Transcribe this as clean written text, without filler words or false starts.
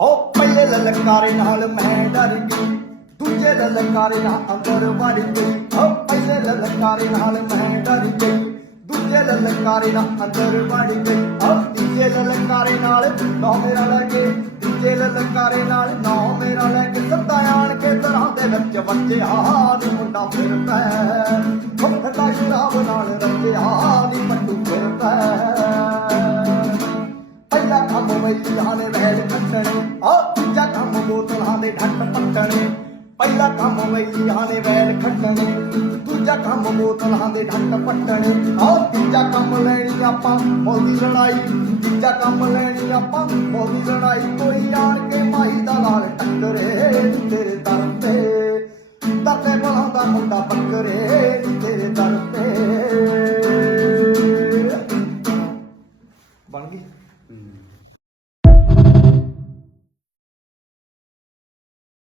ਉਹ ਪਹਿਲੇ ਲਲਕਾਰੇ ਨਾਲ ਮੈਂ ਡਰ ਗਈ, ਦੂਜੇ ਲਲਕਾਰੇ ਨਾਲ ਅੰਦਰ ਵੜ ਗਈ। ਉਹ ਪਹਿਲੇ ਲਲਕਾਰੇ ਨਾਲ ਮੈਂ ਡਰ ਗਈ, ਦੂਜੇ ਲਲਕਾਰੇ ਨਾਲ ਅੰਦਰ ਵੜ ਗਈ। ਉਹ ਤੀਜੇ ਲਲਕਾਰੇ ਨਾਲ ਨੌ ਮੇਰਾ ਲੈ ਕੇ, ਤੀਜੇ ਲਲਕਾਰੇ ਨਾਲ ਨੌ ਮੇਰਾ ਲੈ ਕੇ। ਸੱਤਾ ਆਣ ਕੇ ਦਰਾਂ ਦੇ ਵਿੱਚ ਵੱਜਿਆ ਨੀ ਮੁੰਡਾ ਫਿਰਦਾ, ਮੁੱਖ ਦਾ ਸ਼ਰਾਬ ਨਾਲ ਰੱਜਿਆ ਨੀ ਪੱਟੂ ਫਿਰਦਾ। ਪਹਿਲਾ ਕੰਮ ਵਈਆਂ ਨੇ ਵੈਲ ਕੱਟਣੇ, ਦੂਜਾ ਕੰਮ ਬੋਤਲਾਂ ਦੇ ਢੱਕ ਪੱਟਣੇ। ਪਹਿਲਾ ਕੰਮ ਵਈਆਂ ਨੇ ਵੈਲ ਖੱਟਣੇ, ਦੂਜਾ ਕੰਮ ਬੋਤਲਾਂ ਦੇ ਢੱਕ ਪੱਟਣੇ। ਤੀਜਾ ਕੰਮ ਲੈਣੀ ਆਪਾਂ ਮੌਲੀ ਲੜਾਈ, ਤੀਜਾ ਕੰਮ ਲੈਣੀ ਆਪਾਂ ਮੌਲੀ ਲੜਾਈ। ਕੋਈ ਆਣ ਕੇ ਮਾਈ ਦਾ ਲਾਲ ਟੱਕਰੇ ਤੇਰੇ ਦਰ ਤੇ, ਦਾਤੇ ਬੁਲਾਉਂਦਾ ਮੁੰਡਾ ਬੱਕਰੇ ਤੇਰੇ ਦਰ ਤੇ। ਬਣ ਗਈ।